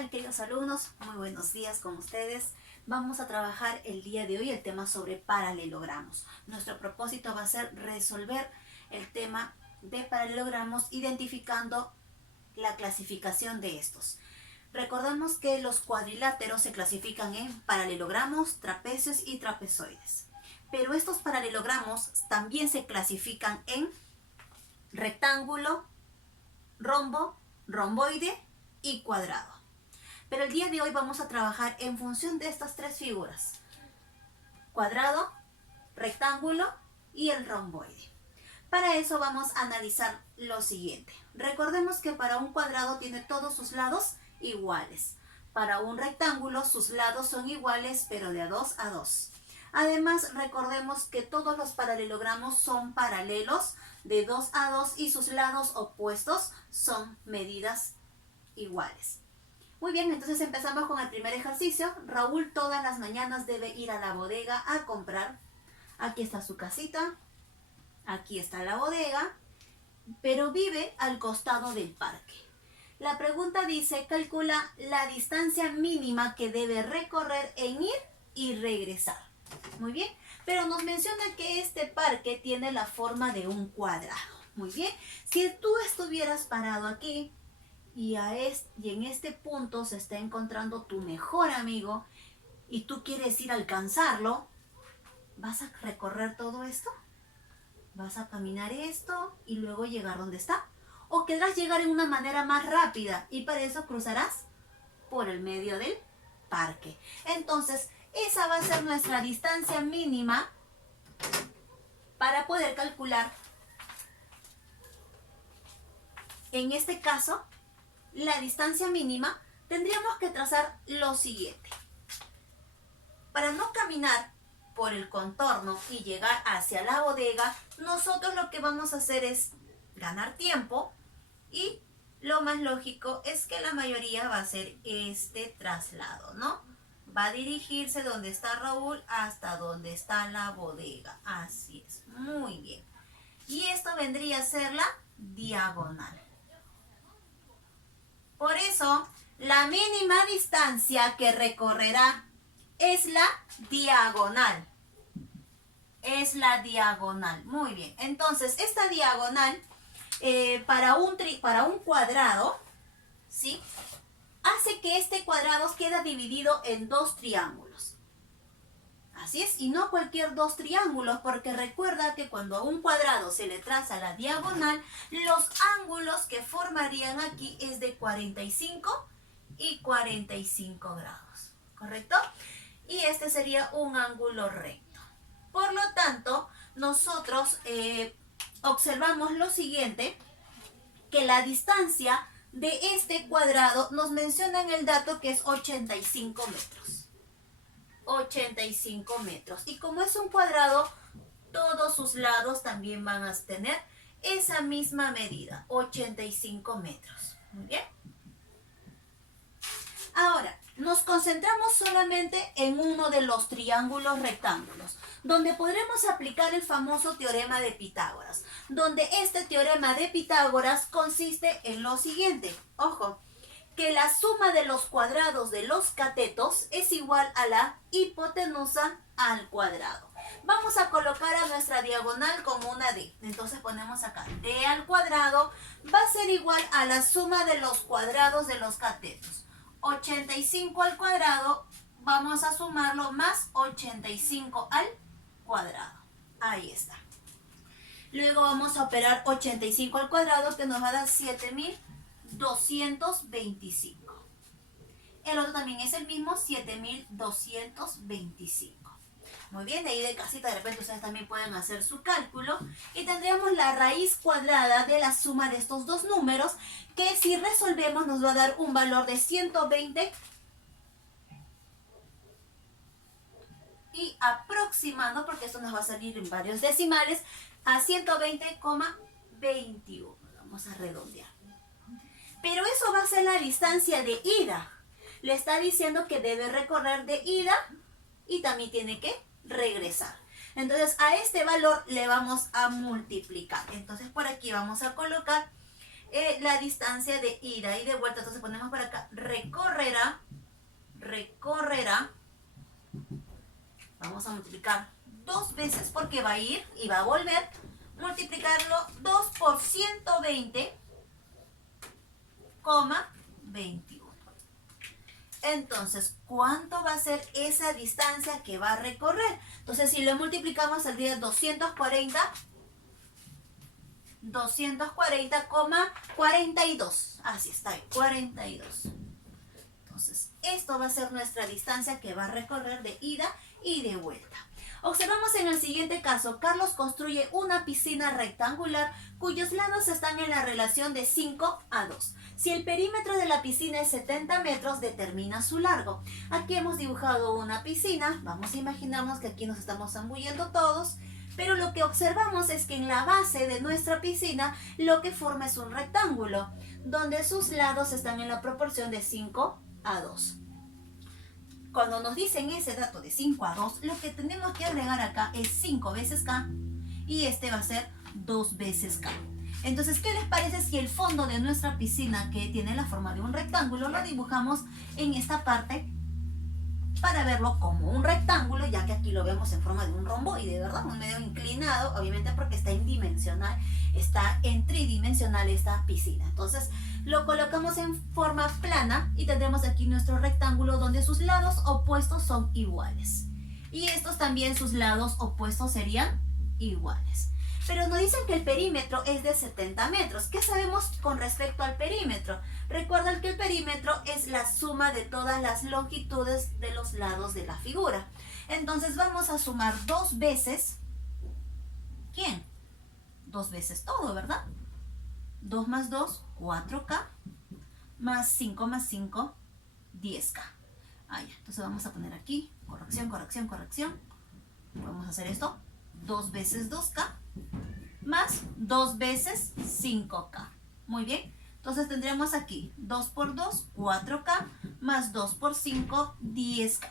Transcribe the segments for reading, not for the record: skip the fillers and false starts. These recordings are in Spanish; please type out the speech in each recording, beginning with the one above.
tal, queridos alumnos? Muy buenos días con ustedes. Vamos a trabajar el día de hoy el tema sobre paralelogramos. Nuestro propósito va a ser resolver el tema de paralelogramos identificando la clasificación de estos. Recordemos que los cuadriláteros se clasifican en paralelogramos, trapecios y trapezoides. Pero estos paralelogramos también se clasifican en rectángulo, rombo, romboide y cuadrado. Pero el día de hoy vamos a trabajar en función de estas tres figuras: cuadrado, rectángulo y el romboide. Para eso vamos a analizar lo siguiente. Recordemos que para un cuadrado tiene todos sus lados iguales. Para un rectángulo sus lados son iguales, pero de 2 a 2. Además, recordemos que todos los paralelogramos son paralelos de 2 a 2 y sus lados opuestos son medidas iguales. Muy bien, entonces empezamos con el primer ejercicio. Raúl todas las mañanas debe ir a la bodega a comprar. Aquí está su casita, aquí está la bodega, pero vive al costado del parque. La pregunta dice, calcula la distancia mínima que debe recorrer en ir y regresar. Muy bien, pero nos menciona que este parque tiene la forma de un cuadrado. Muy bien, si tú estuvieras parado aquí y en este punto se está encontrando tu mejor amigo y tú quieres ir a alcanzarlo, ¿vas a recorrer todo esto? ¿Vas a caminar esto y luego llegar donde está? ¿O querrás llegar en una manera más rápida y para eso cruzarás por el medio del parque? Entonces, esa va a ser nuestra distancia mínima para poder calcular, en este caso, la distancia mínima. Tendríamos que trazar lo siguiente. Para no caminar por el contorno y llegar hacia la bodega, nosotros lo que vamos a hacer es ganar tiempo y lo más lógico es que la mayoría va a hacer este traslado, ¿no? Va a dirigirse donde está Raúl hasta donde está la bodega. Así es, muy bien. Y esto vendría a ser la diagonal. Por eso, la mínima distancia que recorrerá es la diagonal. Es la diagonal. Muy bien. Entonces, esta diagonal para un cuadrado, ¿sí?, hace que este cuadrado quede dividido en dos triángulos. Así es, y no cualquier dos triángulos, porque recuerda que cuando a un cuadrado se le traza la diagonal, los ángulos que formarían aquí es de 45 y 45 grados, ¿correcto? Y este sería un ángulo recto. Por lo tanto, nosotros observamos lo siguiente, que la distancia de este cuadrado nos menciona en el dato que es 85 metros. 85 metros. Y como es un cuadrado, todos sus lados también van a tener esa misma medida, 85 metros. Muy bien. Ahora, nos concentramos solamente en uno de los triángulos rectángulos, donde podremos aplicar el famoso teorema de Pitágoras, donde este teorema de Pitágoras consiste en lo siguiente. Ojo, que la suma de los cuadrados de los catetos es igual a la hipotenusa al cuadrado. Vamos a colocar a nuestra diagonal como una D. Entonces ponemos acá, D al cuadrado va a ser igual a la suma de los cuadrados de los catetos. 85 al cuadrado, vamos a sumarlo más 85 al cuadrado. Ahí está. Luego vamos a operar 85 al cuadrado, que nos va a dar 7225. El otro también es el mismo, 7225. Muy bien, de ahí de casita de repente ustedes también pueden hacer su cálculo. Y tendríamos la raíz cuadrada de la suma de estos dos números, que si resolvemos nos va a dar un valor de 120. Y aproximando, porque esto nos va a salir en varios decimales, a 120,21. Vamos a redondear. Pero eso va a ser la distancia de ida. Le está diciendo que debe recorrer de ida y también tiene que regresar. Entonces a este valor le vamos a multiplicar. Entonces por aquí vamos a colocar la distancia de ida y de vuelta. Entonces ponemos por acá, recorrerá, vamos a multiplicar 2 veces porque va a ir y va a volver, multiplicarlo 2 por 120,21. Entonces, ¿cuánto va a ser esa distancia que va a recorrer? Entonces, si lo multiplicamos, saldría 240,42. Así está, 42. Entonces, esto va a ser nuestra distancia que va a recorrer de ida y de vuelta. Observamos en el siguiente caso, Carlos construye una piscina rectangular cuyos lados están en la relación de 5:2. Si el perímetro de la piscina es 70 metros, determina su largo. Aquí hemos dibujado una piscina, vamos a imaginarnos que aquí nos estamos zambullendo todos, pero lo que observamos es que en la base de nuestra piscina lo que forma es un rectángulo, donde sus lados están en la proporción de 5:2. Cuando nos dicen ese dato de 5:2, lo que tenemos que agregar acá es 5 veces K y este va a ser 2 veces K. Entonces, ¿qué les parece si el fondo de nuestra piscina, que tiene la forma de un rectángulo, lo dibujamos en esta parte para verlo como un rectángulo, ya que aquí lo vemos en forma de un rombo y de verdad un medio inclinado, obviamente porque está en tridimensional esta piscina. Entonces, lo colocamos en forma plana y tendremos aquí nuestro rectángulo donde sus lados opuestos son iguales. Y estos también, sus lados opuestos serían iguales. Pero nos dicen que el perímetro es de 70 metros. ¿Qué sabemos con respecto al perímetro? Recuerden que el perímetro es la suma de todas las longitudes de los lados de la figura. Entonces vamos a sumar 2 veces. ¿Quién? 2 veces todo, ¿verdad? 2 más 2, 4K, más 5 más 5, 10K. Ah, ya. Entonces vamos a poner aquí, corrección. Vamos a hacer esto, 2 veces 2K, más 2 veces 5K. Muy bien. Entonces tendremos aquí 2 por 2, 4K, más 2 por 5, 10K.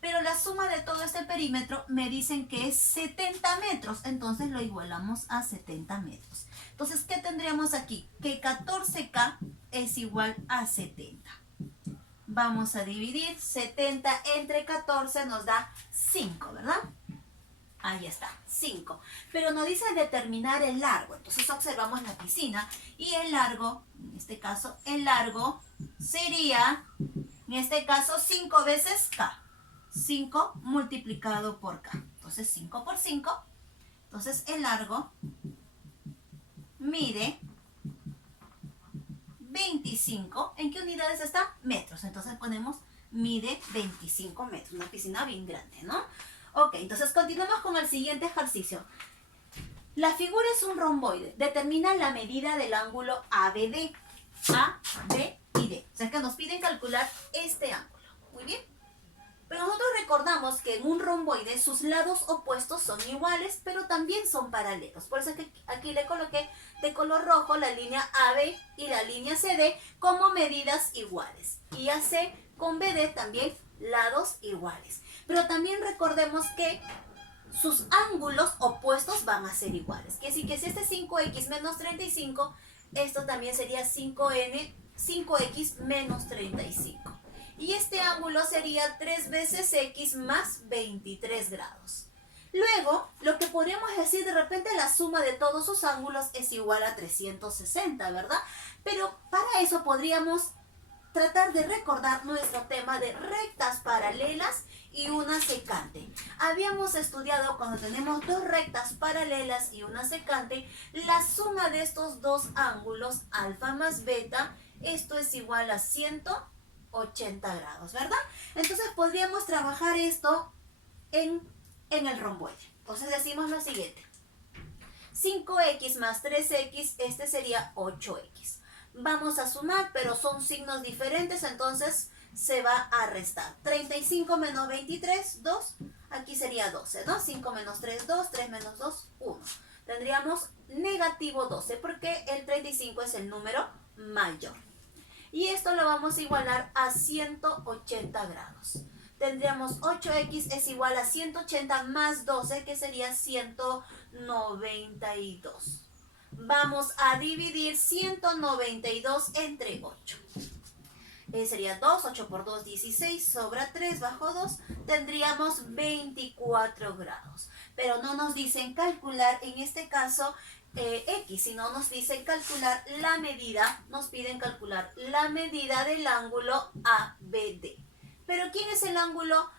Pero la suma de todo este perímetro me dicen que es 70 metros, entonces lo igualamos a 70 metros. Entonces, ¿qué tendríamos aquí? Que 14K es igual a 70. Vamos a dividir 70 entre 14, nos da 5, ¿verdad? Ahí está, 5. Pero nos dice determinar el largo. Entonces observamos la piscina y el largo, en este caso, el largo sería, en este caso, 5 veces K. 5 multiplicado por K. Entonces 5 por 5. Entonces el largo mide 25. ¿En qué unidades está? Metros. Entonces ponemos mide 25 metros. Una piscina bien grande, ¿no? Ok, entonces continuamos con el siguiente ejercicio. La figura es un romboide. Determina la medida del ángulo ABD. A, B y D. O sea que nos piden calcular este ángulo. Muy bien. Pero nosotros recordamos que en un romboide sus lados opuestos son iguales, pero también son paralelos. Por eso es que aquí le coloqué de color rojo la línea AB y la línea CD como medidas iguales. Y AC con BD también lados iguales. Pero también recordemos que sus ángulos opuestos van a ser iguales. Que si este es 5x menos 35, esto también sería 5x menos 35. Y este ángulo sería 3 veces x más 23 grados. Luego, lo que podríamos decir, de repente la suma de todos sus ángulos es igual a 360, ¿verdad? Pero para eso podríamos tratar de recordar nuestro tema de rectas paralelas y una secante. Habíamos estudiado cuando tenemos dos rectas paralelas y una secante, la suma de estos dos ángulos, alfa más beta, esto es igual a 180 grados, ¿verdad? Entonces podríamos trabajar esto en el romboide. Entonces decimos lo siguiente. 5x más 3x, este sería 8x. Vamos a sumar, pero son signos diferentes, entonces se va a restar. 35 menos 23, 2. Aquí sería 12, ¿no? 5 menos 3, 2. 3 menos 2, 1. Tendríamos negativo 12, porque el 35 es el número mayor. Y esto lo vamos a igualar a 180 grados. Tendríamos 8x es igual a 180 más 12, que sería 192. vamos a dividir 192 entre 8. Sería 2, 8 por 2, 16, sobra 3 bajo 2, tendríamos 24 grados. Pero no nos dicen calcular, en este caso, X, sino nos dicen calcular la medida, nos piden calcular la medida del ángulo ABD. Pero ¿quién es el ángulo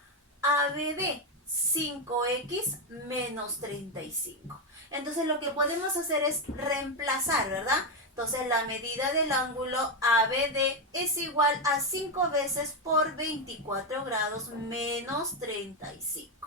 ABD? 5X menos 35. Entonces lo que podemos hacer es reemplazar, ¿verdad? Entonces la medida del ángulo ABD es igual a 5 veces por 24 grados menos 35.